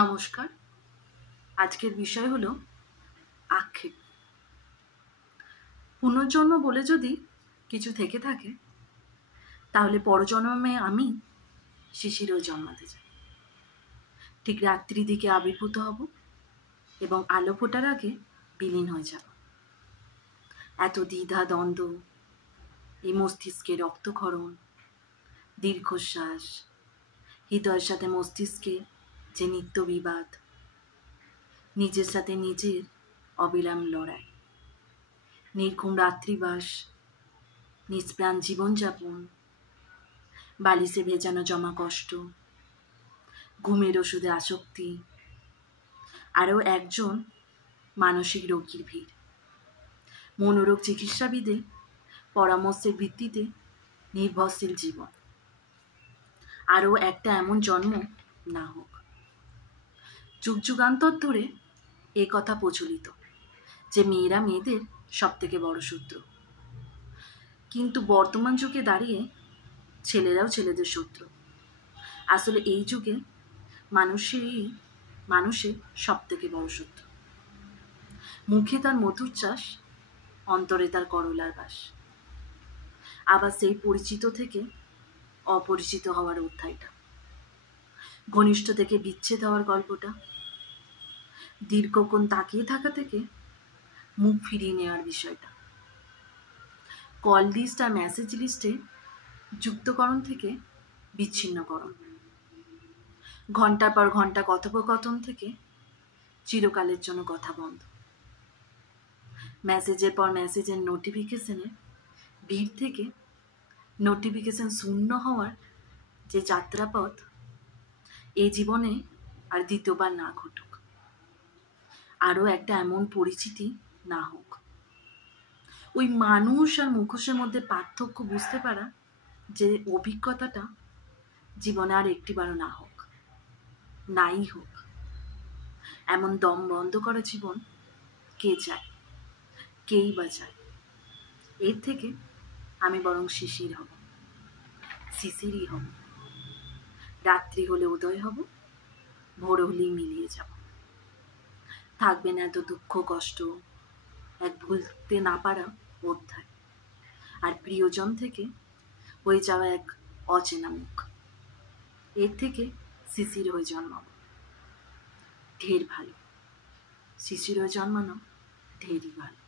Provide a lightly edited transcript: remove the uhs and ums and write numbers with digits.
নমস্কার। আজকের বিষয় হলো আক্ষেপ। পুনর্জন্ম বলে যদি কিছু থেকে থাকে, তাহলে পরজন্মে আমি শিশিরেও জন্মাতে চাই। ঠিক রাত্রি দিকে আবির্ভূত হব এবং আলো ফোটার আগে বিলীন হয়ে যাব। এত দ্বিধা দ্বন্দ্ব, এই মস্তিষ্কে রক্তক্ষরণ, দীর্ঘশ্বাস, হৃদয়ের সাথে মস্তিষ্কে যে নিত্য বিবাদ, নিজের সাথে নিজের অবিরাম লড়াই, নির্ঘুম রাত্রিবাস, নিষ্প্রাণ জীবনযাপন, বালিশে ভেজানো জমা কষ্ট, ঘুমের ওষুধে আসক্তি, আরও একজন মানসিক রোগীর ভিড়, মনোরোগ চিকিৎসাবিদে পরামর্শের ভিত্তিতে নির্ভরশীল জীবন, আরও একটা এমন জন্ম না হোক। যুগ যুগান্তর ধরে এ কথা প্রচলিত যে মেয়েরা মেয়েদের সব থেকে বড় শত্রু, কিন্তু বর্তমান যুগে দাঁড়িয়ে ছেলেরাও ছেলেদের শত্রু। আসলে এই যুগে মানুষের সব থেকে বড় শত্রু। মুখে তার মধুচ্ছ্বাস, অন্তরে তার করলার বাস। আবার সেই পরিচিত থেকে অপরিচিত হওয়ার অধ্যায়টা, ঘনিষ্ঠ থেকে বিচ্ছেদ হওয়ার গল্পটা, দীর্ঘক্ষণ তাকিয়ে থাকা থেকে মুখ ফিরিয়ে নেওয়ার বিষয়টা, কল লিস্ট আর মেসেজ লিস্টে যুক্তকরণ থেকে বিচ্ছিন্নকরণ, ঘন্টার পর ঘন্টা কথোপকথন থেকে চিরকালের জন্য কথা বন্ধ, মেসেজের পর মেসেজের নোটিফিকেশনের ভিড় থেকে নোটিফিকেশন শূন্য হওয়ার যে যাত্রাপথ, এই জীবনে আর দ্বিতীয়বার না ঘটুক। আরও একটা এমন পরিচিতি না হোক। ওই মানুষ আর মুখোশের মধ্যে পার্থক্য বুঝতে পারা যে অভিজ্ঞতাটা জীবনে আর একটিবারও না হোক, নাই হোক। এমন দম বন্ধ করা জীবন কে চায়? কেই বা চায়? এর থেকে আমি বরং শিশিরই হব। রাত্রি হলে উদয় হব, ভোর হলেই মিলিয়ে যাব। থাকবে না এত দুঃখ কষ্ট, এক ভুলতে না পারা অধ্যায়, আর প্রিয়জন থেকে হয়ে যাওয়া এক অচেনা মুখ। এর থেকে শিশির হয়ে জন্মাবো ঢের ভালো। শিশির হয়ে জন্মানো ঢেরই ভালো।